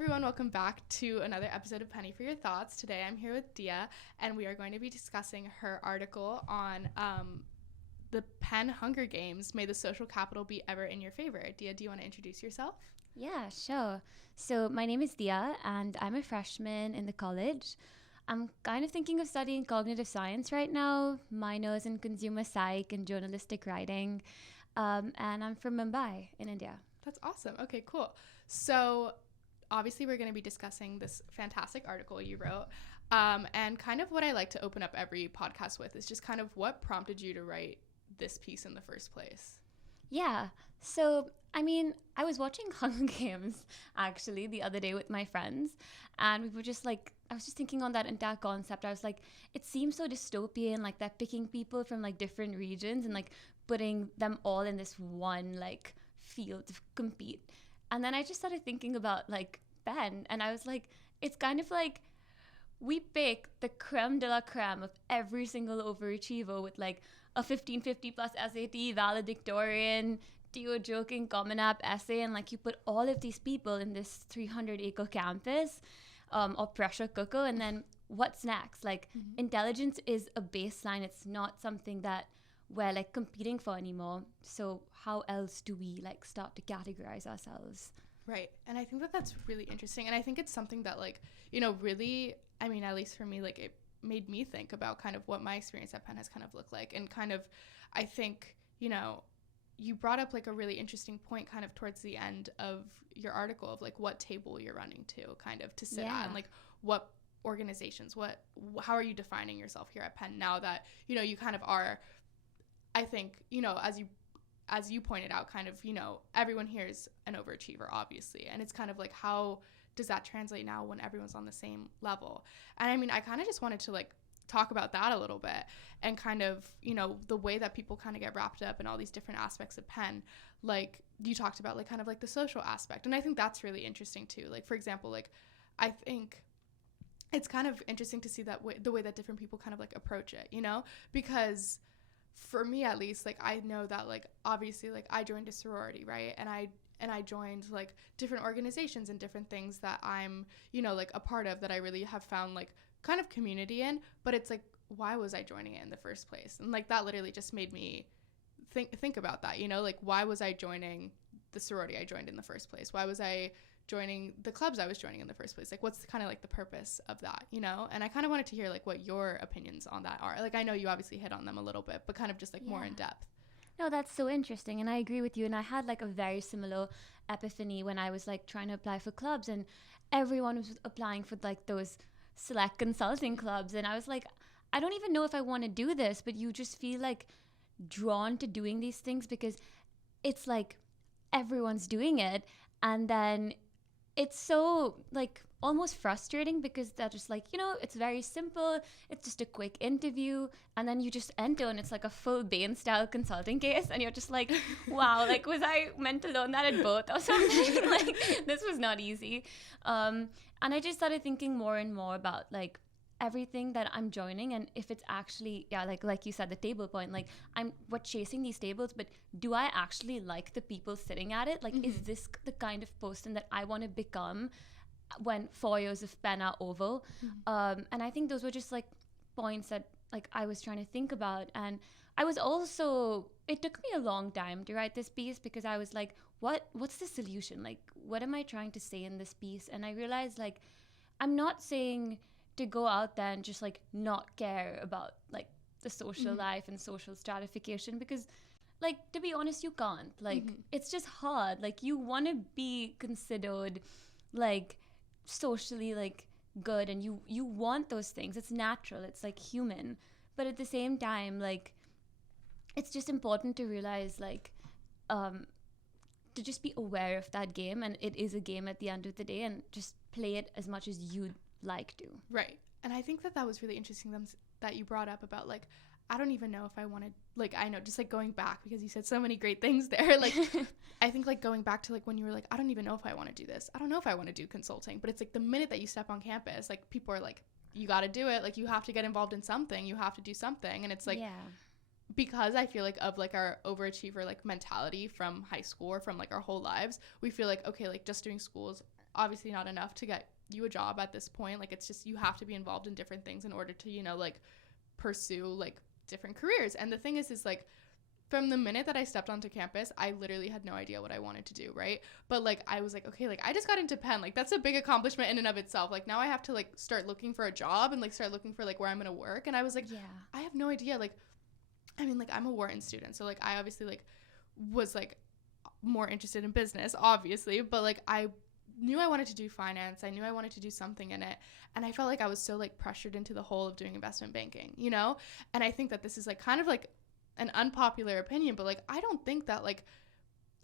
everyone, welcome back to another episode of Penny for Your Thoughts. Today I'm here with Diya, and we are going to be discussing her article on the Penn Hunger Games, May the Social Capital Be Ever in Your Favor. Diya, do you want to introduce yourself? Yeah, sure. So my name is Diya, and I'm a freshman in the college. I'm kind of thinking of studying cognitive science right now, minors in consumer psych and journalistic writing, and I'm from Mumbai in India. That's awesome. Okay, cool. So obviously we're going to be discussing this fantastic article you wrote, and kind of what I like to open up every podcast with is just kind of what prompted you to write this piece in the first place. Yeah, so I was watching Hunger Games actually the other day with my friends, and we were just like, I was just thinking on that entire concept. I was like, it seems so dystopian, like they're picking people from like different regions and like putting them all in this one like field to compete. And then I just started thinking about like Penn, and I was like, it's kind of like we pick the creme de la creme of every single overachiever with like a 1550 plus SAT valedictorian, Theo joking Common App essay, and like you put all of these people in this 300-acre campus or pressure cooker, and then what's next? Like intelligence is a baseline. It's not something that we're like competing for anymore. So how else do we like start to categorize ourselves? Right. And I think that that's really interesting. And I think it's something that like, you know, really, I mean, at least for me, like it made me think about kind of what my experience at Penn has kind of looked like. And kind of, I think, you know, you brought up like a really interesting point kind of towards the end of your article of like what table you're running to kind of to sit at, and like what organizations, how are you defining yourself here at Penn now that, you know, you kind of are, I think, you know, as you pointed out, kind of, you know, everyone here is an overachiever, obviously. And it's kind of like, how does that translate now when everyone's on the same level? And I mean, I kind of just wanted to like talk about that a little bit and kind of, you know, the way that people kind of get wrapped up in all these different aspects of Penn. Like you talked about like kind of like the social aspect. And I think that's really interesting too. Like, for example, like I think it's kind of interesting to see that the way that different people kind of like approach it, you know, because for me at least, like I know that like obviously like I joined a sorority, right? And I joined like different organizations and different things that I'm, you know, like a part of that I really have found like kind of community in, but it's like, why was I joining it in the first place? And like that literally just made me think about that, you know, like why was I joining the sorority I joined in the first place? Why was I joining the clubs I was joining in the first place? Like what's kind of like the purpose of that, you know? And I kind of wanted to hear like what your opinions on that are. Like I know you obviously hit on them a little bit, but kind of just like more in depth. No, that's so interesting, and I agree with you. And I had like a very similar epiphany when I was like trying to apply for clubs, and everyone was applying for like those select consulting clubs, and I was like, I don't even know if I want to do this, but you just feel like drawn to doing these things because it's like everyone's doing it, and then it's so like almost frustrating because they're just like, you know, it's very simple, it's just a quick interview, and then you just enter and it's like a full Bain style consulting case, and you're just like, wow, like was I meant to learn that at birth or something? Like this was not easy. And I just started thinking more and more about like everything that I'm joining, and if it's actually like you said, the table point, like we're chasing these tables, but do I actually like the people sitting at it? Like is this the kind of person that I want to become when 4 years of Penn are over? And I think those were just like points that like I was trying to think about. And I was also, it took me a long time to write this piece because I was like, what's the solution? Like what am I trying to say in this piece? And I realized like I'm not saying to go out there and just like not care about like the social life and social stratification, because like to be honest you can't, like it's just hard. Like you want to be considered like socially like good, and you want those things, it's natural, it's like human, but at the same time like it's just important to realize like to just be aware of that game, and it is a game at the end of the day, and just play it as much as you'd like to. Right. And I think that was really interesting that you brought up about like I don't even know if I wanted, like, I know, just like going back because you said so many great things there. Like, I think like going back to like when you were like, I don't even know if I want to do this. I don't know if I want to do consulting. But it's like the minute that you step on campus, like people are like, you got to do it. Like you have to get involved in something. You have to do something. And it's like, because I feel like of like our overachiever like mentality from high school or from like our whole lives, we feel like, okay, like just doing school is obviously not enough to get you a job at this point. Like, it's just, you have to be involved in different things in order to, you know, like, pursue like different careers. And the thing is like, from the minute that I stepped onto campus, I literally had no idea what I wanted to do, right? But like, I was like, okay, like, I just got into Penn, like, that's a big accomplishment in and of itself. Like, now I have to like start looking for a job and like start looking for like where I'm gonna work. And I was like, I have no idea. Like, I mean, like, I'm a Wharton student, so like, I obviously like was like more interested in business, obviously, but like, I knew I wanted to do finance. I knew I wanted to do something in it. And I felt like I was so like pressured into the hole of doing investment banking, you know? And I think that this is like kind of like an unpopular opinion, but like, I don't think that like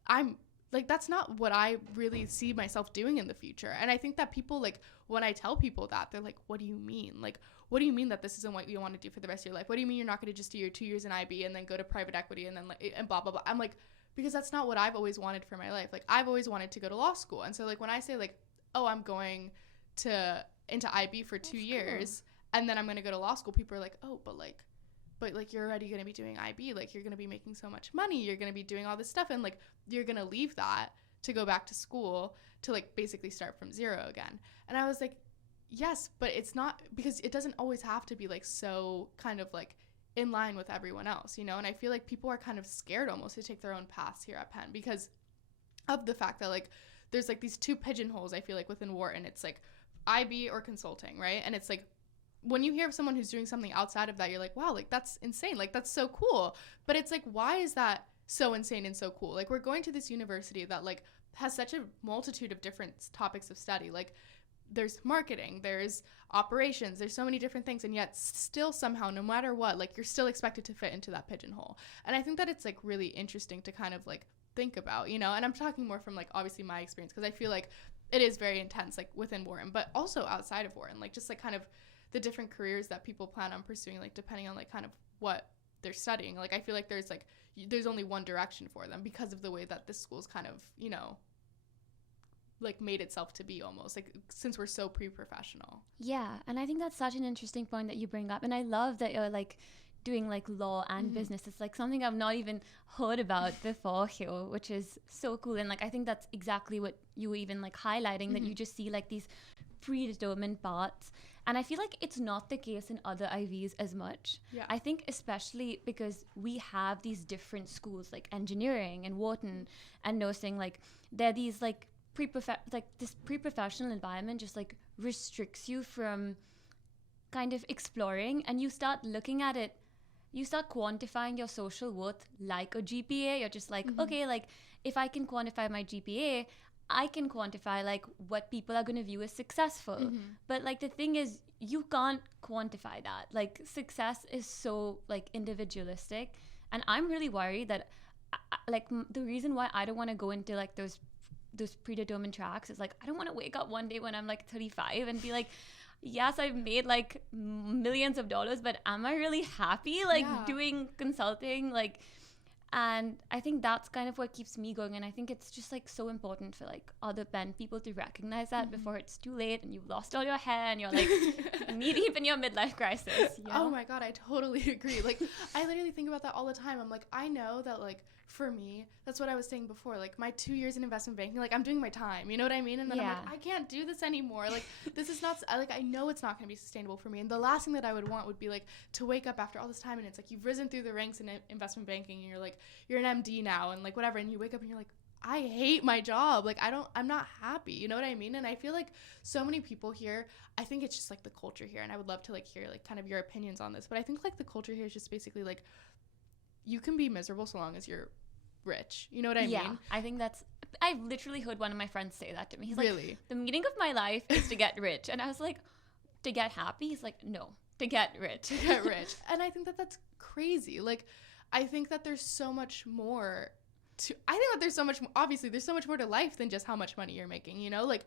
I'm like, that's not what I really see myself doing in the future. And I think that people, like, when I tell people that, they're like, what do you mean? Like, what do you mean that this isn't what you want to do for the rest of your life? What do you mean you're not going to just do your 2 years in IB and then go to private equity and then like, and blah, blah, blah. I'm like, because that's not what I've always wanted for my life. Like, I've always wanted to go to law school. And so like, when I say like, oh, I'm going into IB for 2 years and then I'm going to go to law school, people are like, oh, but like, you're already going to be doing IB. Like, you're going to be making so much money. You're going to be doing all this stuff. And like, you're going to leave that to go back to school to like basically start from zero again. And I was like, yes, but it's not, because it doesn't always have to be like so kind of like in line with everyone else, you know? And I feel like people are kind of scared almost to take their own paths here at Penn because of the fact that like there's like these two pigeonholes, I feel like, within Wharton. It's like IB or consulting, right? And it's like, when you hear of someone who's doing something outside of that, you're like, wow, like, that's insane. Like, that's so cool. But it's like, why is that so insane and so cool? Like, we're going to this university that like has such a multitude of different topics of study. Like, there's marketing, there's operations, there's so many different things, and yet still somehow, no matter what, like, you're still expected to fit into that pigeonhole. And I think that it's like really interesting to kind of like think about, you know? And I'm talking more from like obviously my experience, because I feel like it is very intense, like within Wharton, but also outside of Wharton, like just like kind of the different careers that people plan on pursuing, like depending on like kind of what they're studying. Like, I feel like there's only one direction for them because of the way that this school's kind of, you know, like made itself to be, almost like, since we're so pre-professional. Yeah, and I think that's such an interesting point that you bring up, and I love that you're like doing like law and business. It's like something I've not even heard about before here, which is so cool. And like, I think that's exactly what you were even like highlighting, that you just see like these predetermined paths. And I feel like it's not the case in other IVs as much. Yeah. I think especially because we have these different schools like engineering and Wharton and nursing, like they're these like this pre-professional environment just like restricts you from kind of exploring, and you start looking at it, you start quantifying your social worth like a GPA. You're just like, okay, like if I can quantify my GPA, I can quantify like what people are going to view as successful. But like the thing is, you can't quantify that. Like, success is so like individualistic, and I'm really worried that the reason why I don't want to go into like those predetermined tracks is like, I don't want to wake up one day when I'm like 35 and be like, yes, I've made like millions of dollars, but am I really happy like doing consulting? Like, and I think that's kind of what keeps me going. And I think it's just like so important for like other Penn people to recognize that before it's too late and you've lost all your hair and you're like knee deep in your midlife crisis. You know? Oh my God, I totally agree. Like, I literally think about that all the time. I'm like, I know that like for me, that's what I was saying before, like my 2 years in investment banking, like I'm doing my time, you know what I mean? And then I'm like, I can't do this anymore. Like, this is not, like, I know it's not going to be sustainable for me. And the last thing that I would want would be like to wake up after all this time and it's like you've risen through the ranks in investment banking and you're like, you're an MD now and like whatever. And you wake up and you're like, I hate my job. Like, I'm not happy. You know what I mean? And I feel like so many people here, I think it's just like the culture here. And I would love to like hear like kind of your opinions on this. But I think like the culture here is just basically like, you can be miserable so long as you're rich. You know what I mean? I think I've literally heard one of my friends say that to me. He's really? Like, the meaning of my life is to get rich. And I was like, to get happy? He's like, no, to get rich. To get rich. And I think that that's crazy. Like, I think that there's so much more obviously there's so much more to life than just how much money you're making, you know? Like,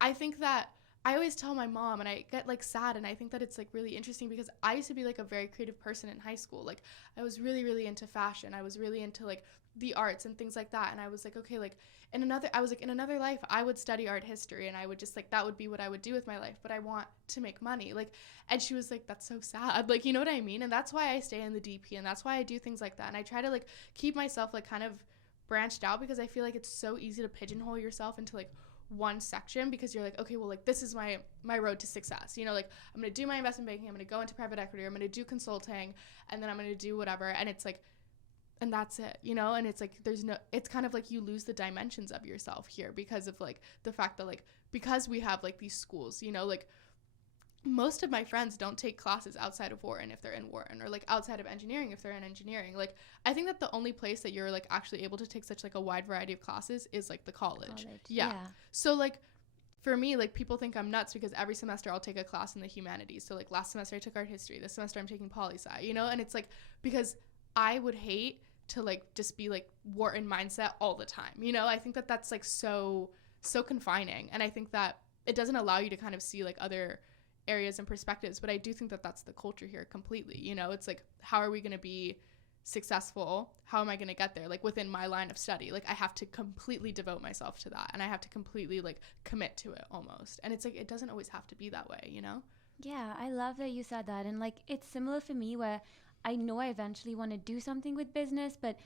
I think that I always tell my mom, and I get like sad, and I think that it's like really interesting because I used to be like a very creative person in high school. Like, I was really, really into fashion. I was really into like the arts and things like that. And I was like, okay, like in another life, I would study art history and I would just like, that would be what I would do with my life. But I want to make money. Like, and she was like, that's so sad. Like, you know what I mean? And that's why I stay in the DP and that's why I do things like that. And I try to like keep myself like kind of branched out because I feel like it's so easy to pigeonhole yourself into like one section because you're like, okay, well, like, this is my road to success, you know, like, I'm going to do my investment banking, I'm going to go into private equity, or I'm going to do consulting, and then I'm going to do whatever, and it's like, and that's it, you know, and it's like, it's kind of like you lose the dimensions of yourself here because of, like, the fact that, like, because we have, like, these schools, you know, like, most of my friends don't take classes outside of Wharton if they're in Wharton, or like outside of engineering if they're in engineering. Like, I think that the only place that you're like actually able to take such like a wide variety of classes is like the college. Yeah. So like for me, like, people think I'm nuts because every semester I'll take a class in the humanities. So like last semester I took art history, this semester I'm taking poli-sci, you know, and it's like because I would hate to like just be like Wharton mindset all the time, you know. I think that that's like so confining, and I think that it doesn't allow you to kind of see like other areas and perspectives. But I do think that that's the culture here completely, you know. It's like, how are we going to be successful? How am I going to get there? Like, within my line of study, like, I have to completely devote myself to that, and I have to completely like commit to it almost. And it's like, it doesn't always have to be that way, you know. Yeah, I love that you said that. And like, it's similar for me where I know I eventually want to do something with business, but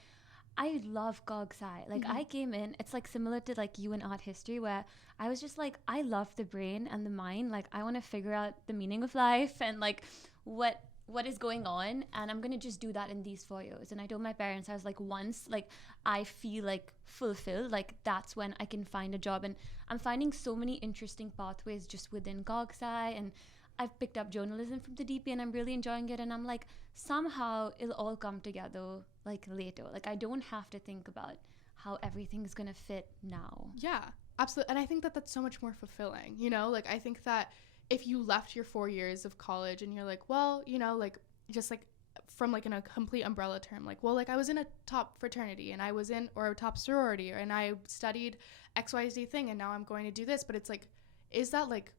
I love Gog Sci. Like, I came in, it's like similar to like you in art history, where I was just like, I love the brain and the mind. Like, I want to figure out the meaning of life and like what is going on, and I'm gonna just do that in these 4 years. And I told my parents, I was like, once like I feel like fulfilled, like that's when I can find a job. And I'm finding so many interesting pathways just within Gog Sci, and I've picked up journalism from the DP and I'm really enjoying it. And I'm like, somehow it'll all come together like later. Like, I don't have to think about how everything's gonna fit now. Yeah, absolutely. And I think that that's so much more fulfilling, you know. Like, I think that if you left your 4 years of college and you're like, well, you know, like, just like from like in a complete umbrella term, like, well, like, I was in a top fraternity and I was in, or a top sorority, and I studied XYZ thing, and now I'm going to do this. But it's like, is that like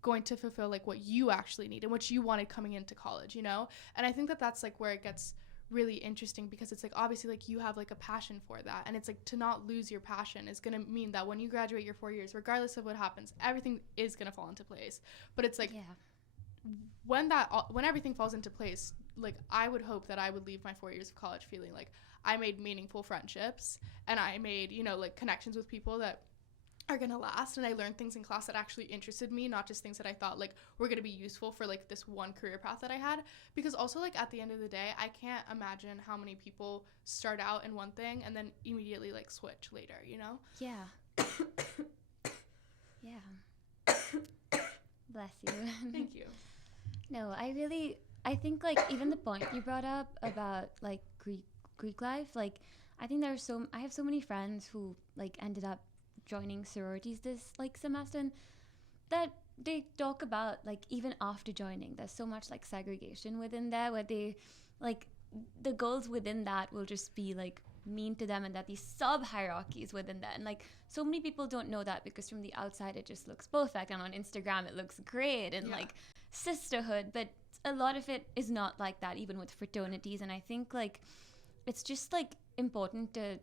going to fulfill like what you actually need and what you wanted coming into college, you know? And I think that that's like where it gets really interesting, because it's like, obviously, like, you have like a passion for that, and it's like, to not lose your passion is going to mean that when you graduate your 4 years, regardless of what happens, everything is going to fall into place. But it's like, when everything falls into place, like, I would hope that I would leave my 4 years of college feeling like I made meaningful friendships, and I made, you know, like, connections with people that are gonna last, and I learned things in class that actually interested me, not just things that I thought like were gonna be useful for like this one career path that I had. Because also, like, at the end of the day, I can't imagine how many people start out in one thing and then immediately like switch later, you know? Yeah. Yeah. Bless you. Thank you. No, I think like even the point you brought up about like Greek life, like, I think I have so many friends who like ended up joining sororities this like semester, and that they talk about like even after joining, there's so much like segregation within there, where they like the girls within that will just be like mean to them, and that these sub hierarchies within that, and like so many people don't know that, because from the outside it just looks perfect, and on Instagram it looks great and like sisterhood, but a lot of it is not like that, even with fraternities. And I think like it's just like important to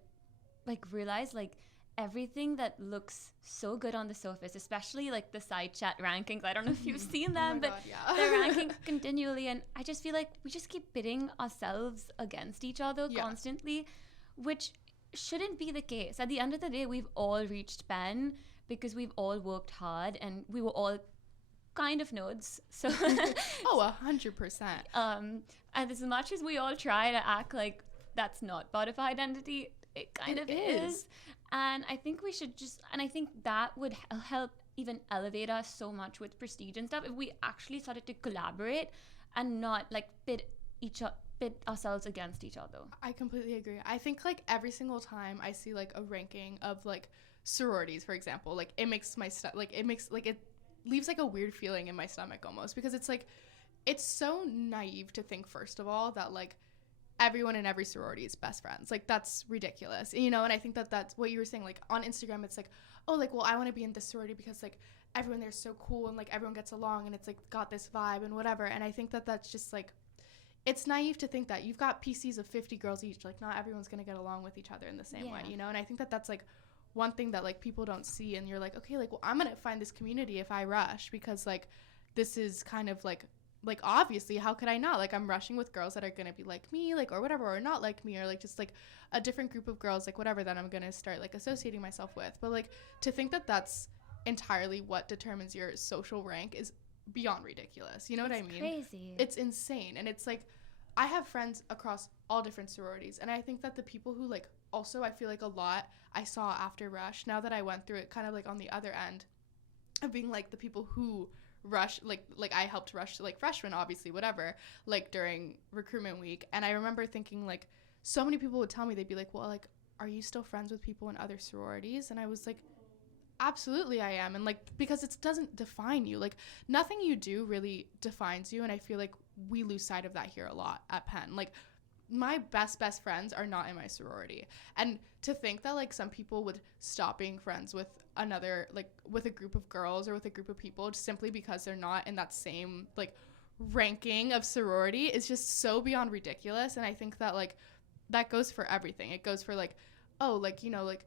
like realize like everything that looks so good on the surface, especially like the side chat rankings, I don't know if you've seen them, but they're ranking continually, and I just feel like we just keep pitting ourselves against each other constantly, which shouldn't be the case. At the end of the day, we've all reached Penn because we've all worked hard, and we were all kind of nerds, so 100%. And as much as we all try to act like that's not part of our identity, it kind of is. And I think we should just, and I think that would help even elevate us so much with prestige and stuff if we actually started to collaborate and not like pit ourselves against each other. I completely agree. I think like every single time I see like a ranking of like sororities, for example, like it makes my it leaves like a weird feeling in my stomach almost, because it's like, it's so naive to think, first of all, that like everyone in every sorority is best friends. Like, that's ridiculous, you know? And I think that that's what you were saying, like on Instagram, it's like, oh, like, well, I want to be in this sorority because like everyone there's so cool and like everyone gets along and it's like got this vibe and whatever. And I think that that's just like, it's naive to think that you've got PCs of 50 girls each, like not everyone's gonna get along with each other in the same way, you know? And I think that that's like one thing that like people don't see, and you're like, okay, like, well, I'm gonna find this community if I rush, because like this is kind of like like, obviously, how could I not? Like, I'm rushing with girls that are going to be like me, like, or whatever, or not like me, or like just like a different group of girls, like whatever, that I'm going to start like associating myself with. But like, to think that that's entirely what determines your social rank is beyond ridiculous. You know what I mean? Crazy. It's insane. And it's like, I have friends across all different sororities, and I think that the people who like, also I feel like a lot I saw after Rush, now that I went through it kind of like on the other end of being like the people who rush, like I helped rush to like freshmen, obviously, whatever, like during recruitment week. And I remember thinking like, so many people would tell me, they'd be like, well, like, are you still friends with people in other sororities? And I was like, absolutely I am. And like, because it doesn't define you, like nothing you do really defines you. And I feel like we lose sight of that here a lot at Penn. Like, my best friends are not in my sorority. And to think that like some people would stop being friends with another, like with a group of girls or with a group of people just simply because they're not in that same like ranking of sorority is just so beyond ridiculous. And I think that like that goes for everything. It goes for like, oh, like, you know, like,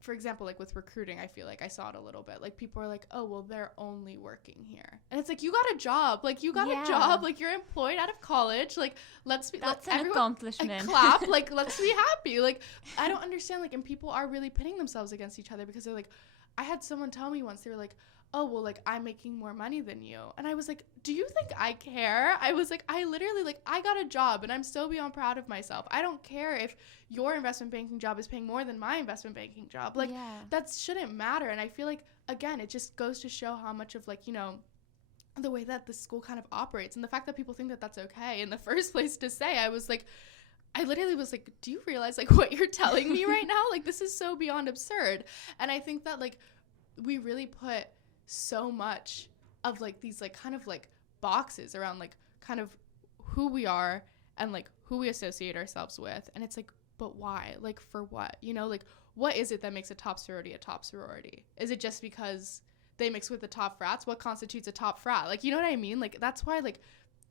for example, like with recruiting, I feel like I saw it a little bit. Like, people are like, oh, well, they're only working here. And it's like, you got a job. Like, you got a job. Like, you're employed out of college. Like, let's be... That's an accomplishment. Clap. Like, let's be happy. Like, I don't understand. Like, and people are really pitting themselves against each other because they're like... I had someone tell me once, they were like, oh, well, like, I'm making more money than you. And I was like, do you think I care? I was like, I literally, like, I got a job and I'm so beyond proud of myself. I don't care if your investment banking job is paying more than my investment banking job. Like, that shouldn't matter. And I feel like, again, it just goes to show how much of, like, you know, the way that the school kind of operates. And the fact that people think that that's okay in the first place to say, I was like, I literally was like, do you realize, like, what you're telling me right now? Like, this is so beyond absurd. And I think that, like, we really put so much of like these like kind of like boxes around like kind of who we are and like who we associate ourselves with. And it's like, but why? Like, for what? You know, like, what is it that makes a top sorority? Is it just because they mix with the top frats? What constitutes a top frat? Like, you know what I mean? Like, that's why like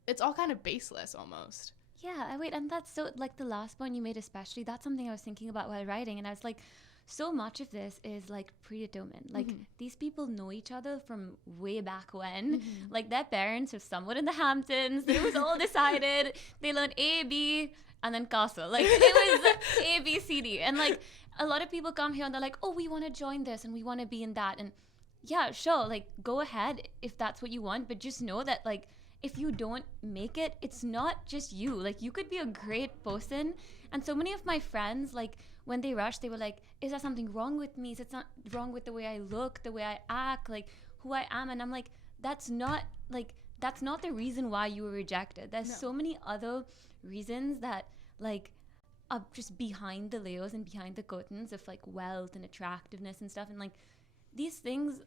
it's all kind of baseless almost. Yeah, wait, and that's so, like, the last point you made especially, that's something I was thinking about while writing, and I was like, so much of this is like predetermined. Like, these people know each other from way back when. Like, their parents are somewhere in the Hamptons. It was all decided. They learned A, B, and then castle. Like, it was A, B, C, D. And like, a lot of people come here and they're like, oh, we want to join this and we want to be in that. And yeah, sure, like, go ahead if that's what you want. But just know that, like, if you don't make it, it's not just you. Like, you could be a great person. And so many of my friends, like, when they rushed, they were like, is there something wrong with me? Is it not wrong with the way I look, the way I act, like who I am? And I'm like, that's not the reason why you were rejected. There's so many other reasons that like are just behind the layers and behind the curtains of like wealth and attractiveness and stuff. And like, these things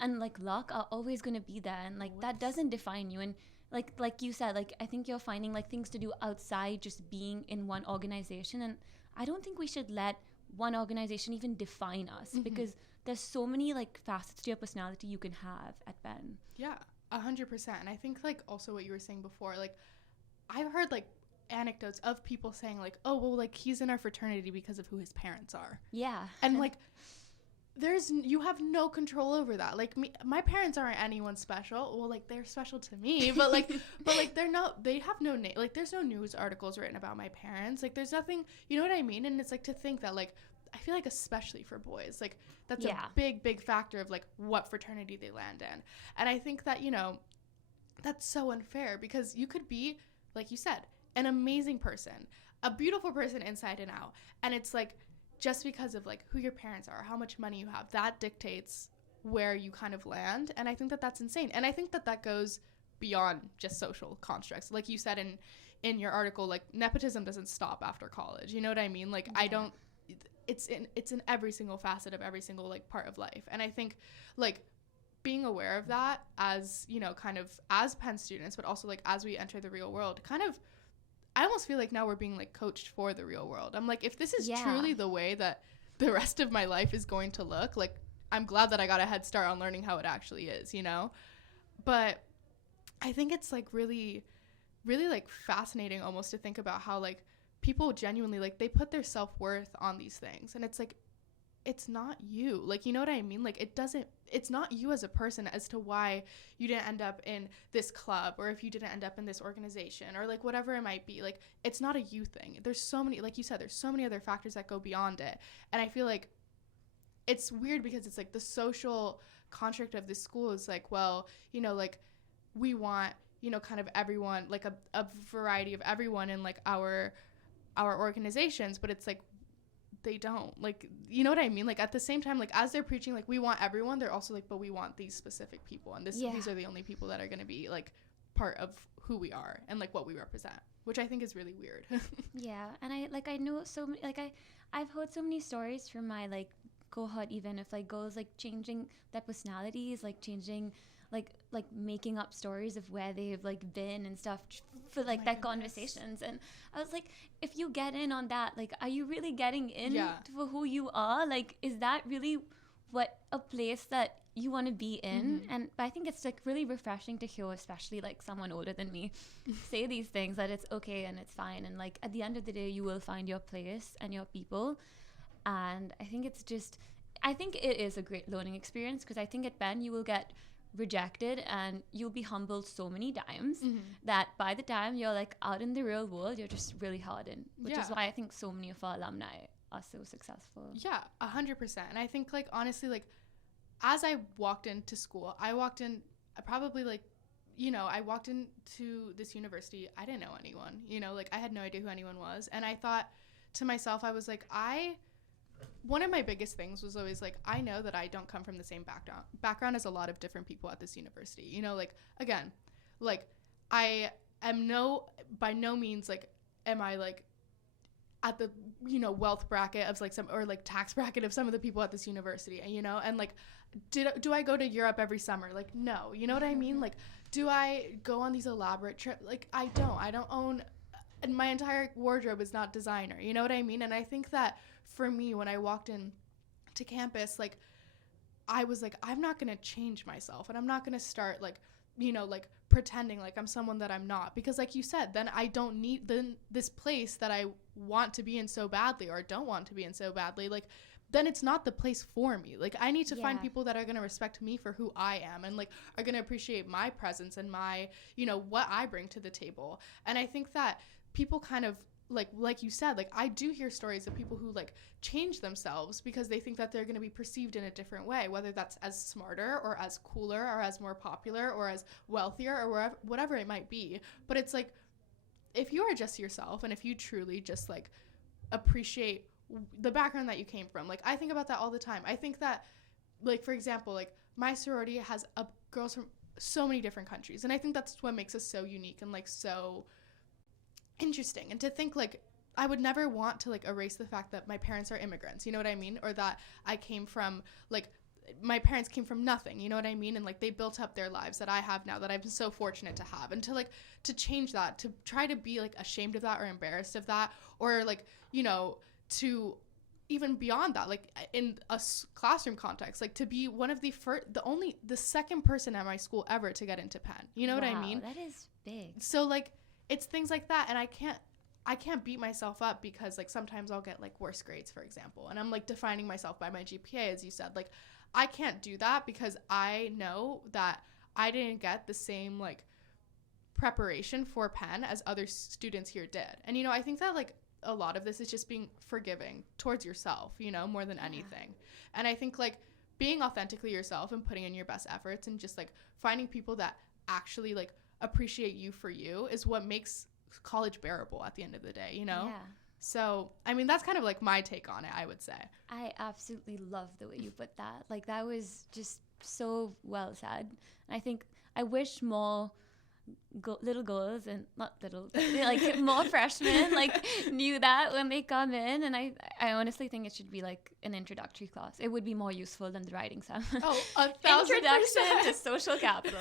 and like luck are always going to be there. And like, that doesn't define you. And like you said, like, I think you're finding like things to do outside just being in one organization. And I don't think we should let one organization even define us because there's so many like facets to your personality you can have at Penn. Yeah, 100%. And I think like also what you were saying before, like I've heard like anecdotes of people saying like, oh, well, like he's in our fraternity because of who his parents are. Yeah. And like, you have no control over that. Like, my parents aren't anyone special. Well, like, they're special to me, but like they have no name. Like, there's no news articles written about my parents. Like, there's nothing, you know what I mean? And it's like, to think that like, I feel like especially for boys, like that's a big factor of like what fraternity they land in. And I think that, you know, that's so unfair because you could be, like you said, an amazing person, a beautiful person inside and out. And it's like, just because of like who your parents are, how much money you have, that dictates where you kind of land. And I think that that's insane. And I think that that goes beyond just social constructs. Like you said in your article, like nepotism doesn't stop after college. You know what I mean? Like it's in every single facet of every single like part of life. And I think like being aware of that as, you know, kind of as Penn students, but also like as we enter the real world, kind of, I almost feel like now we're being like coached for the real world. I'm like, if this is truly the way that the rest of my life is going to look, like, I'm glad that I got a head start on learning how it actually is, you know? But I think it's like really, really like fascinating almost to think about how like people genuinely like they put their self-worth on these things. And it's like, it's not you. Like, you know what I mean? Like, it's not you as a person as to why you didn't end up in this club, or if you didn't end up in this organization, or like whatever it might be. Like, it's not a you thing. There's so many, like you said, there's so many other factors that go beyond it. And I feel like it's weird because it's like the social construct of this school is like, well, you know, like we want, you know, kind of everyone, like a variety of everyone in like our organizations, but it's like they don't, like, you know what I mean? Like, at the same time, like, as they're preaching, like, we want everyone, they're also like, but we want these specific people, and these are the only people that are going to be like part of who we are and like what we represent, which I think is really weird. Yeah. And I know so many, like I've heard so many stories from my like cohort, even of like girls like changing their personalities, like changing like making up stories of where they've like been and stuff for like their conversations. And I was like, if you get in on that, like, are you really getting in for who you are? Like, is that really what a place that you want to be in? And I think it's like really refreshing to hear, especially like someone older than me say these things, that it's okay and it's fine, and like at the end of the day you will find your place and your people. And I think it is a great learning experience, because I think at Penn you will get rejected and you'll be humbled so many times that by the time you're like out in the real world, you're just really hardened, which is why I think so many of our alumni are so successful. 100%. And I think like honestly, like as I walked into school, I walked into this university, I didn't know anyone, you know, like I had no idea who anyone was. And I thought to myself, I was like, one of my biggest things was always like, I know that I don't come from the same background as a lot of different people at this university. You know, like, again, like I am by no means like, am I like at the, you know, wealth bracket of like or like tax bracket of some of the people at this university, you know, and like, do I go to Europe every summer? Like, no, you know what I mean? Like, do I go on these elaborate trips? Like, I don't own, and my entire wardrobe is not designer, you know what I mean? And I think that for me, when I walked in to campus, like, I was like, I'm not going to change myself, and I'm not going to start like, you know, like pretending like I'm someone that I'm not, because like you said, then I don't need this place that I want to be in so badly, or don't want to be in so badly, like, then it's not the place for me. Like, I need to find people that are going to respect me for who I am, and like are going to appreciate my presence and my, you know, what I bring to the table. And I think that people kind of like you said, like I do hear stories of people who like change themselves because they think that they're going to be perceived in a different way, whether that's as smarter or as cooler or as more popular or as wealthier or whatever it might be. But it's like, if you are just yourself, and if you truly just like appreciate the background that you came from, like I think about that all the time. I think that, like, for example, like my sorority has girls from so many different countries, and I think that's what makes us so unique and like so interesting. And to think like I would never want to like erase the fact that my parents are immigrants, you know what I mean, or that I came from like my parents came from nothing, you know what I mean, and like they built up their lives that I have now, that I'm so fortunate to have. And to change that, to try to be like ashamed of that or embarrassed of that, or like, you know, to even beyond that, like in a classroom context, like to be one of the second person at my school ever to get into Penn, you know what I mean? That is big. So like it's things like that, and I can't beat myself up because like sometimes I'll get like worse grades, for example, and I'm like defining myself by my GPA, as you said. Like I can't do that because I know that I didn't get the same like preparation for Penn as other students here did. And you know, I think that like a lot of this is just being forgiving towards yourself, you know, more than anything. And I think like being authentically yourself and putting in your best efforts and just like finding people that actually like appreciate you for you is what makes college bearable at the end of the day, you know? Yeah. So, I mean, that's kind of like my take on it, I would say. I absolutely love the way you put that. Like, that was just so well said. And I think I wish more little girls, and not little, like more freshmen, like knew that when they come in. And I honestly think it should be like an introductory class. It would be more useful than the writing exam. Oh, 1,000%. Introduction to social capital.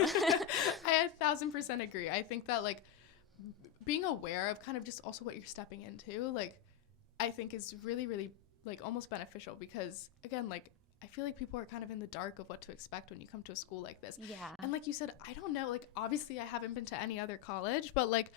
I 1,000% agree. I think that like being aware of kind of just also what you're stepping into, like I think is really, really like almost beneficial, because again, like I feel like people are kind of in the dark of what to expect when you come to a school like this. Yeah. And like you said, I don't know, like obviously I haven't been to any other college, but like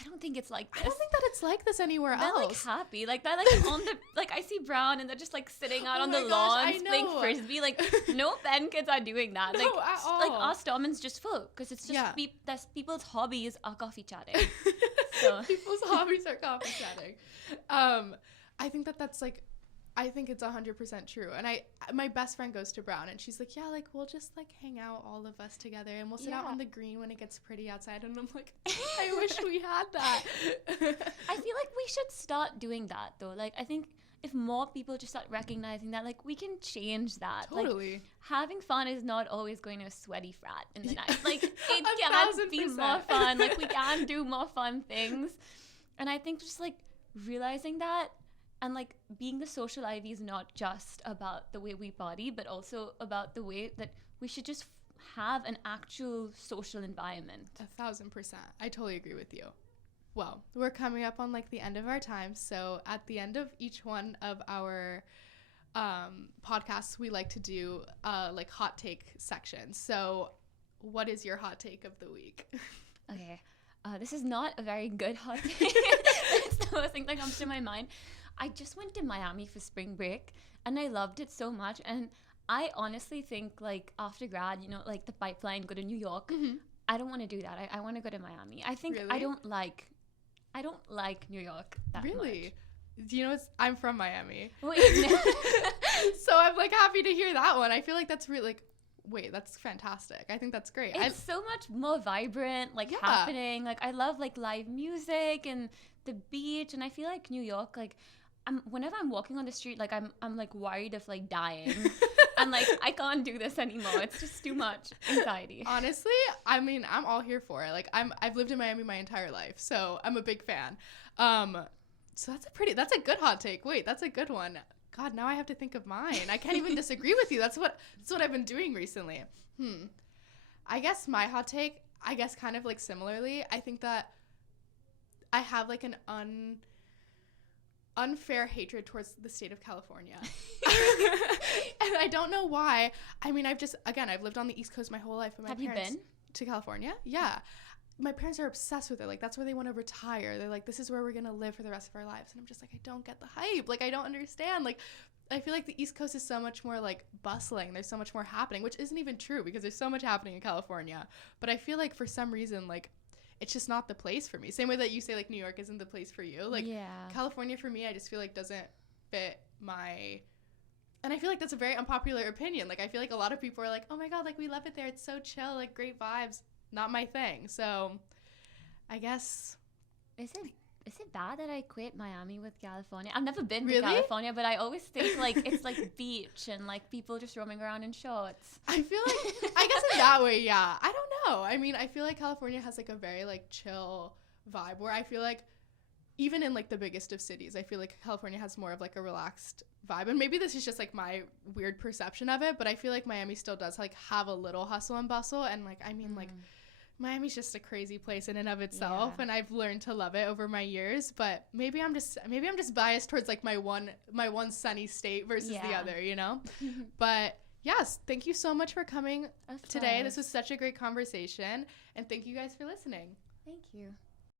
I don't think it's like this. I don't think that it's like this anywhere they're else. like happy, like they're like on the like I see Brown and they're just like sitting out on the lawn playing frisbee. Like no Penn kids are doing that. No, like at all. like our Storman's just full because it's just there's people's hobbies are coffee chatting. So people's hobbies are coffee chatting. I think that's like, I think it's 100% true. And my best friend goes to Brown and she's like, yeah, like we'll just like hang out all of us together and we'll sit out on the green when it gets pretty outside. And I'm like, I wish we had that. I feel like we should start doing that though. Like I think if more people just start recognizing that, like we can change that. Totally. Like, having fun is not always going to a sweaty frat in the night. Like it can be more fun. Like we can do more fun things. And I think just like realizing that, and like being the social ivy is not just about the way we party, but also about the way that we should just have an actual social environment. 1,000%. I totally agree with you. Well, we're coming up on like the end of our time. So at the end of each one of our podcasts, we like to do like hot take sections. So what is your hot take of the week? Okay. This is not a very good hot take. It's the first thing that comes to my mind. I just went to Miami for spring break and I loved it so much. And I honestly think like after grad, you know, like the pipeline, go to New York. Mm-hmm. I don't want to do that. I want to go to Miami. I think really? I don't like New York that really? much. Do you know I'm from Miami. Wait. So I'm like happy to hear that one. I feel like that's really like, wait, that's fantastic. I think that's great. It's so much more vibrant, like happening. Like I love like live music and the beach, and I feel like New York, like whenever I'm walking on the street, like I'm like worried of like dying. I'm like, I can't do this anymore. It's just too much anxiety. Honestly, I mean, I'm all here for it. Like I've lived in Miami my entire life, so I'm a big fan. So that's a good hot take. Wait, that's a good one. God, now I have to think of mine. I can't even disagree with you. That's what I've been doing recently. I guess my hot take, I guess kind of like similarly, I think that I have like an unfair hatred towards the state of California. And I don't know why. I mean, I've lived on the East Coast my whole life. Have you been to California? Yeah. My parents are obsessed with it. Like, that's where they want to retire. They're like, this is where we're going to live for the rest of our lives. And I'm just like, I don't get the hype. Like, I don't understand. Like, I feel like the East Coast is so much more, like, bustling. There's so much more happening, which isn't even true because there's so much happening in California. But I feel like for some reason, like, it's just not the place for me. Same way that you say, like, New York isn't the place for you. Like, California for me, I just feel like doesn't fit my... And I feel like that's a very unpopular opinion. Like, I feel like a lot of people are like, oh, my God, like, we love it there. It's so chill, like, great vibes. Not my thing. So I guess... Is it bad that I quit Miami with California? I've never been to California, but I always think like it's like beach and like people just roaming around in shorts. I feel like, I guess in that way, yeah. I don't know. I mean, I feel like California has like a very like chill vibe where I feel like even in like the biggest of cities, I feel like California has more of like a relaxed vibe. And maybe this is just like my weird perception of it, but I feel like Miami still does like have a little hustle and bustle. And like, I mean, like Miami's just a crazy place in and of itself, and I've learned to love it over my years. But maybe I'm just biased towards like my one sunny state versus the other, you know. But yes, thank you so much for coming today. This was such a great conversation, and thank you guys for listening. Thank you.